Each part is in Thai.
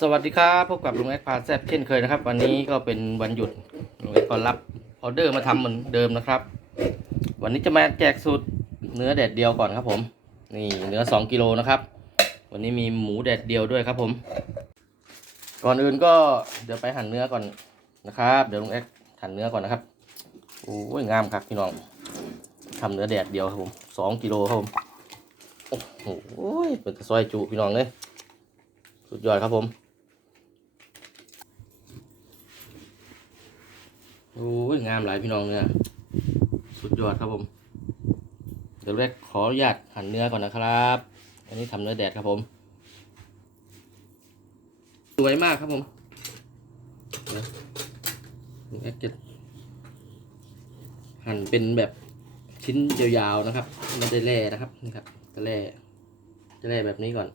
สวัสดีครับพบกับลุงแอคพาแซบเช่นเคยนะครับ วันนี้ก็เป็นวันหยุดลุงแอคก็รับออเดอร์มาทำเหมือนเดิมนะครับ วันนี้จะมาแจกสูตรเนื้อแดดเดียวก่อนครับผม นี่เนื้อ 2กิโลนะครับ วันนี้มีหมูแดดเดียวด้วยครับผม ก่อนอื่นก็เดี๋ยวไปหั่นเนื้อก่อนนะครับ เดี๋ยวลุงแอคหั่นเนื้อก่อนนะครับโอ้ยงามครับพี่น้องทำเนื้อแดดเดียวครับผมสองกิโลครับผมโอ้โหเป็นซอยจุพี่น้องเลยสุดยอดครับผม โอ้ยงามหลายพี่น้องเนี่ย สุดยอดครับผม เดี๋ยวแรกขออนุญาตหั่นเนื้อก่อนนะครับ อันนี้ทำเนื้อแดดครับผม สวยมากครับผมเดี๋ยวลุงแอคจะหั่นเป็นแบบชิ้นยาวๆนะครับ ไม่ได้แล่นะครับนี่ครับจะแล่จะแล่แบบนี้ก่อน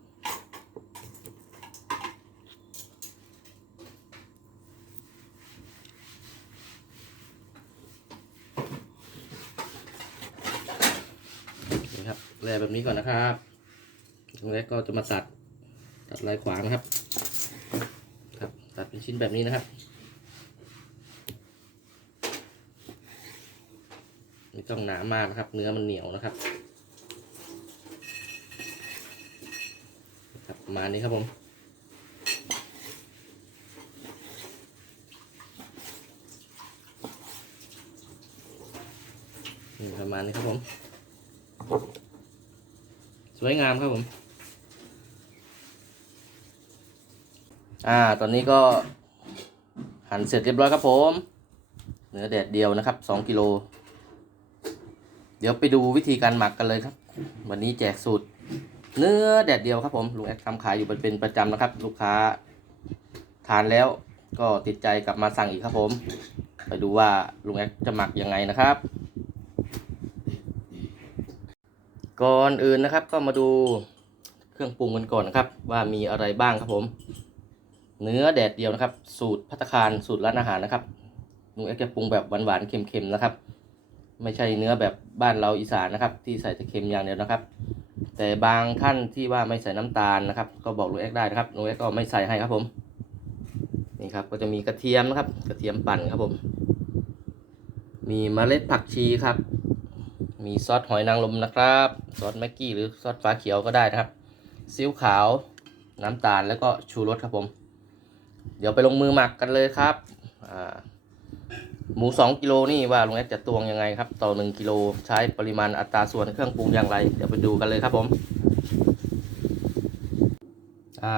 แบบนี้ก่อนนะครับตรงแรกก็จะมาตัด ตัดลายขวางนะครับ ครับ ตัดเป็นชิ้นแบบนี้นะครับไม่ต้องหนามากนะครับ เนื้อมันเหนียวนะครับ ครับมานี้ครับผมประมาณนี้ครับผม สวยงามครับผม อ่า ตอนนี้ก็หั่นเสร็จเรียบร้อยครับผม เนื้อแดดเดียวนะครับสองกิโล เดี๋ยวไปดูวิธีการหมักกันเลยครับ วันนี้แจกสูตร เนื้อแดดเดียวครับผม ลุงแอดทำขายอยู่เป็นประจำนะครับ ลูกค้าทานแล้วก็ติดใจกลับมาสั่งอีกครับผม ไปดูว่าลุงแอดจะหมักยังไงนะครับ ก่อนอื่นนะครับ ก็มาดูเครื่องปรุงกันก่อนนะครับ ว่ามีอะไรบ้างครับผม เนื้อแดดเดียวนะครับ สูตรพัตตาคารสูตรร้านอาหารนะครับลุงเอ็กจะปรุงแบบหวานๆเค็มๆนะครับ ไม่ใช่เนื้อแบบบ้านเราอีสานนะครับ ที่ใส่แต่เค็มอย่างเดียวนะครับ แต่บางท่านที่ว่าไม่ใส่น้ำตาลนะครับ ก็บอกลุงเอ็กได้นะครับลุงเอ็กก็ไม่ใส่ให้ครับผมนี่ครับก็จะมีกระเทียมนะครับ กระเทียมปั่นครับผม มีเมล็ดผักชีครับ มีซอสหอยนางรมนะครับ ซอสแม็กกี้หรือซอสฟ้าเขียวก็ได้นะครับซีอิ๊วขาว น้ำตาลแล้วก็ชูรสครับผม เดี๋ยวไปลงมือหมักกันเลยครับหมูสองกิโลนี่ว่าลุงแอดจะตวงยังไงครับ ต่อหนึ่งกิโลใช้ปริมาณอัตราส่วนเครื่องปรุงอย่างไร เดี๋ยวไปดูกันเลยครับผม อ่า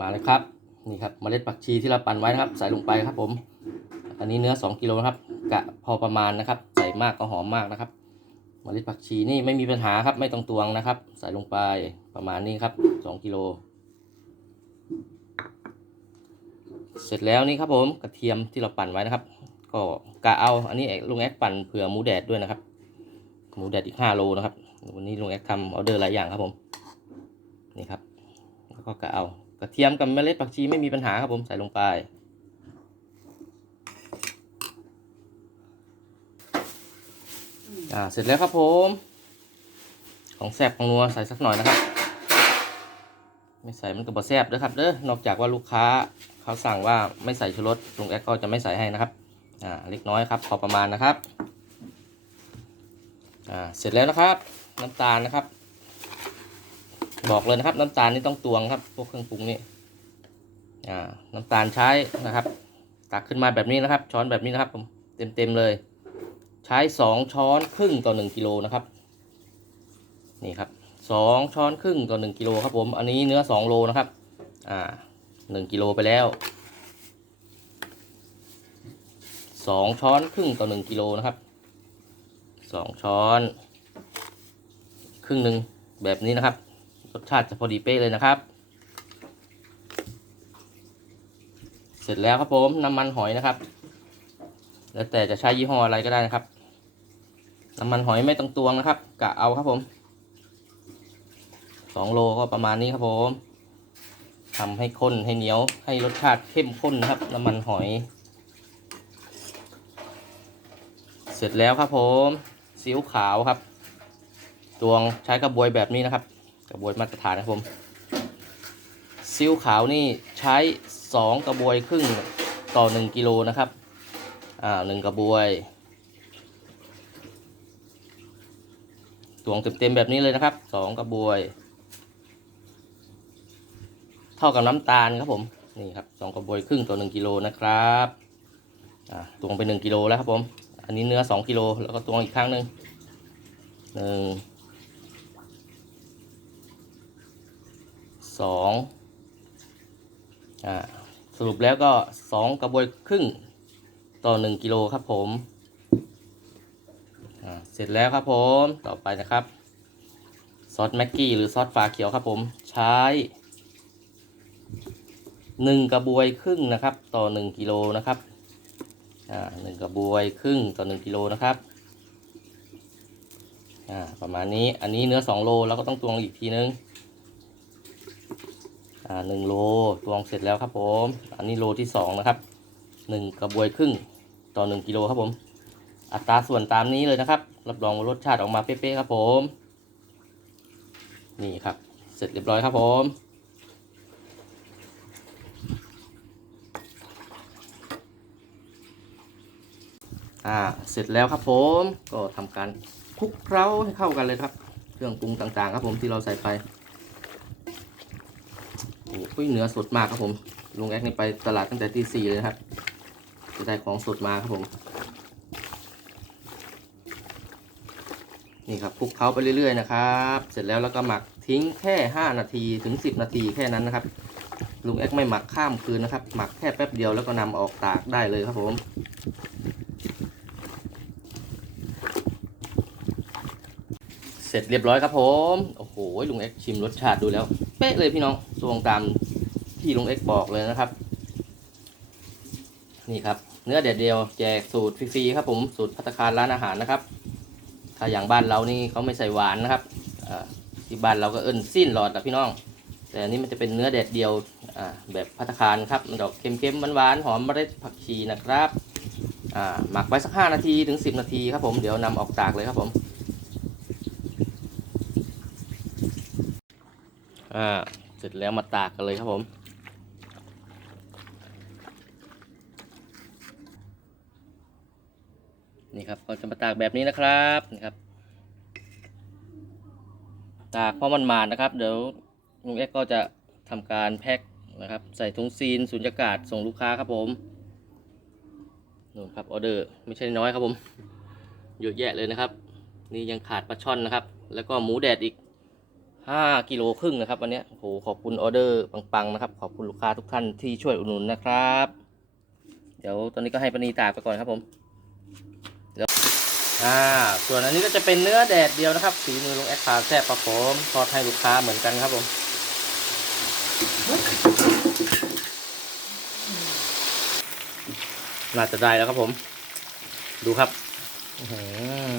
มาเลยครับ นี่ครับเมล็ดผักชีที่เราปั่นไว้นะครับ ใส่ลงไปครับผม อันนี้เนื้อ 2 กิโลนะครับ กะพอประมาณนะครับ ใส่มากก็หอมมากนะครับ เมล็ดผักชีนี่ไม่มีปัญหาครับ ไม่ต้องตวงนะครับ ใส่ลงไปประมาณนี้ครับ2กิโล เสร็จแล้วนี่ครับผมกระเทียมที่เราปั่นไว้นะครับ ก็กะเอาอันนี้ลุงแอ๊กปั่นเผื่อหมูแดดด้วยนะครับ หมูแดดอีก5โลนะครับวันนี้ลุงแอ๊กทำออเดอร์หลายอย่างครับผมนี่ครับแล้วก็กะเอากระเทียมกับเมล็ดผักชีไม่มีปัญหาครับผมใส่ลงไป อ่า เสร็จแล้วครับผม ของแซบของนัวใส่สักหน่อยนะครับ ไม่ใส่มันก็บ่แซบด้อครับเด้อ นอกจากว่าลูกค้าเขาสั่งว่าไม่ใส่ชูรสลุงแอดก็จะไม่ใส่ให้นะครับ อ่า เล็กน้อยครับ พอประมาณนะครับ อ่า เสร็จแล้วนะครับ น้ำตาลนะครับ บอกเลยนะครับ น้ำตาลนี่ต้องตวงครับ พวกเครื่องปรุงนี่ อ่า น้ำตาลใช้นะครับ ตักขึ้นมาแบบนี้นะครับ ช้อนแบบนี้นะครับผม เต็มๆเลย ใช้สองช้อนครึ่งต่อหนึ่งกิโลนะครับ นี่ครับสองช้อนครึ่งต่อหนึ่งกิโลครับผม อันนี้เนื้อสองโลนะครับ อ่าหนึ่งกิโลไปแล้วสองช้อนครึ่งต่อหนึ่งกิโลนะครับสองช้อน ครึ่งหนึ่งแบบนี้นะครับ รสชาติจะพอดีเป๊ะเลยนะครับ เสร็จแล้วครับผมน้ำมันหอยนะครับ แล้วแต่จะใช้ยี่ห้ออะไรก็ได้นะครับ น้ำมันหอยไม่ต้องตวงนะครับกะเอาครับผมสองโลก็ประมาณนี้ครับผมทำให้ข้นให้เหนียวให้รสชาติเข้มข้นครับ น้ำมันหอย เสร็จแล้วครับผมซีอิ๊วขาวครับ ตวงใช้กระบวยแบบนี้นะครับ กระบวยมาตรฐานนะครับผมซีอิ๊วขาวนี่ใช้ 2 กระบวยครึ่งต่อ 1 กิโลนะครับอ่าหนึ่งกระบวย ตวงเต็มๆแบบนี้เลยนะครับ2กระบวย เท่ากับน้ำตาลครับผมนี่ครับสองกระบวยครึ่งต่อ1กิโลนะครับอ่าตวงไป1กิโลแล้วครับผมอันนี้เนื้อ2กิโลแล้วก็ตวงอีกครั้งหนึ่งหนึ่งสองอ่าสรุปแล้วก็2กระบวยครึ่งต่อ1กิโลครับผม เสร็จแล้วครับผมต่อไปนะครับ ซอสแม็กกี้หรือซอสฝาเขียวครับผมใช้1กระบวยครึ่งนะครับ ต่อ1กิโลนะครับอ่าหนึ่งกระบวยครึ่งต่อ1กิโลนะครับอ่าประมาณนี้อันนี้เนื้อ2โลแล้วก็ต้องตวงอีกทีนึงอ่าหนึ่งโลตวงเสร็จแล้วครับผม อันนี้โลที่สองนะครับหนึ่งกระบวยครึ่งต่อหนึ่งกิโลครับผม อัตราส่วนตามนี้เลยนะครับ รับรองว่ารสชาติออกมาเป๊ะๆครับผม นี่ครับ เสร็จเรียบร้อยครับผม อ่า เสร็จแล้วครับผม ก็ทำการคลุกเคล้าให้เข้ากันเลยครับ เครื่องปรุงต่างๆ ครับผมที่เราใส่ไป โอ้ยเนื้อสดมากครับผม ลุงแอ๊กนี่ไปตลาดตั้งแต่ตีสี่เลยนะครับ จะได้ของสดมาครับผม นี่ครับคลุกเคล้าไปเรื่อยๆนะครับ เสร็จแล้วแล้วก็หมักทิ้งแค่ 5 นาทีถึง 10 นาทีแค่นั้นนะครับ ลุงแอ๊กไม่หมักข้ามคืนนะครับ หมักแค่แป๊บเดียวแล้วก็นำออกตากได้เลยครับผมเสร็จเรียบร้อยครับผม โอ้โห ลุงเอ็กชิมรสชาติดูแล้ว เป๊ะเลยพี่น้องตรงตามที่ลุงเอ็กบอกเลยนะครับ นี่ครับ เนื้อเด็ดเดียวแจกสูตรฟรีๆครับผม สูตรพัตคารร้านอาหารนะครับ ถ้าอย่างบ้านเรานี่เขาไม่ใส่หวานนะครับที่บ้านเราก็เอิ้นสิ้นหลอดนะพี่น้อง แต่อันนี้มันจะเป็นเนื้อเด็ดเดียวแบบพัตคารครับมันดอกเค็มๆหวานๆหอมเมล็ดผักชีนะครับหมักไว้สัก 5 นาทีถึง 10 นาทีครับผมเดี๋ยวนำออกตากเลยครับผมเสร็จแล้วมาตากกันเลยครับผม นี่ครับ ก็จะมาตากแบบนี้นะครับนี่ครับ ตากเพราะมันมานะครับ เดี๋ยวลุงเอ็กก็จะทำการแพ็คนะครับ ใส่ถุงซีนสุญญากาศส่งลูกค้าครับผมนู่นครับออเดอร์ไม่ใช่น้อยครับผมเยอะแยะเลยนะครับ นี่ยังขาดปลาช่อนนะครับ แล้วก็หมูแดดอีกห้ากิโลครึ่งนะครับวันนี้โหขอบคุณออเดอร์ปังๆนะครับขอบคุณลูกค้าทุกท่านที่ช่วยอุดหนุนนะครับ เดี๋ยวตอนนี้ก็ให้ปณีตากไปก่อนครับผม อ่า ส่วนอันนี้ก็จะเป็นเนื้อแดดเดียวนะครับฝีมือลุงแอคคาแซ่บประโคมทอดให้ลูกค้าเหมือนกันครับผมน่าจะได้แล้วครับผม ดูครับอื้อหือ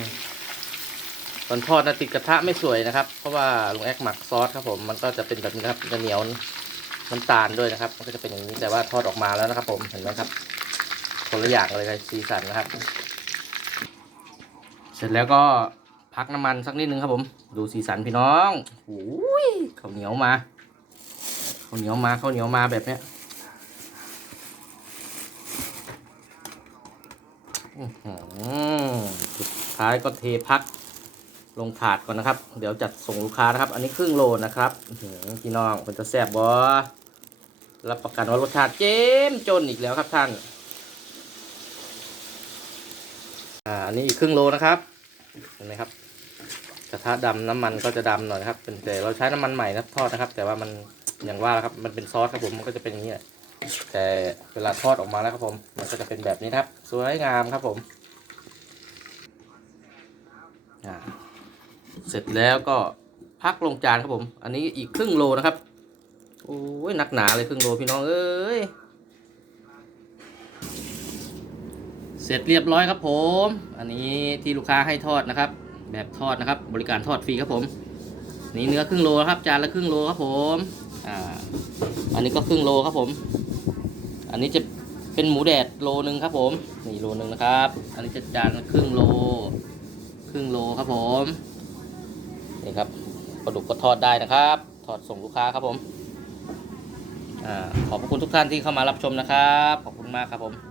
ตอนทอดนะติดกระทะไม่สวยนะครับ เพราะว่าลุงแอกหมักซอสครับผมมันก็จะเป็นแบบนี้ครับจะเหนียวน้ำตาลด้วยนะครับ มันก็จะเป็นอย่างนี้แต่ว่าทอดออกมาแล้วนะครับ ผมเห็นไหมครับคนละอย่างเลยครับสีสันนะครับ สร็จแล้วก็พักน้ำมันสักนิดนึงครับผม ดูสีสันพี่น้องโอ้ยข้าวเหนียวมาข้าวเหนียวมาข้าวเหนียวมาแบบเนี้ยอื้อหือสุดท้ายก็เทพักลงถาดก่อนนะครับ เดี๋ยวจัดส่งลูกค้านะครับ อันนี้ครึ่งโลนะครับอื้อหือพี่น้องเป็นจะแซ่บบอรับประกันว่ารสชาติเจ้มจนอีกแล้วครับท่าน อ่าอันนี้อีกครึ่งโลนะครับ เห็นไหมครับ กระทะดำน้ำมันก็จะดำหน่อยครับ เป็นแต่เราใช้น้ำมันใหม่นะทอดนะครับ แต่ว่ามันอย่างว่าล้วครับ มันเป็นซอสครับผมมันก็จะเป็นอย่างนี้แต่เวลาทอดออกมาแล้วครับผม มันก็จะเป็นแบบนี้ครับ สวยงามครับผมเสร็จแล้วก็พักลงจานครับผม อันนี้อีกครึ่งโลนะครับ โอ้ยหนักหนาเลยครึ่งโลพี่น้องเอ้ย เส ร็จเรียบร้อยครับผม อันนี้ที่ลูกค้าให้ทอดนะครับ แบบทอดนะครับ บริการทอดฟรีครับผม นี่เนื้อครึ่งโลครับ จานละครึ่งโลครับผมอ่าอันนี้ก็ครึ่งโลครับผม อันนี้จะเป็นหมูแดดโลหนึ่งครับผมนี่โลหนึ่งนะครับ อันนี้จะจานละครึ่งโล ครึ่งโลครับผมนี่ครับปลาดุกก็ทอดได้นะครับ ทอดส่งลูกค้าครับผมอขอบพระคุณทุกท่านที่เข้ามารับชมนะครับ ขอบคุณมากครับผม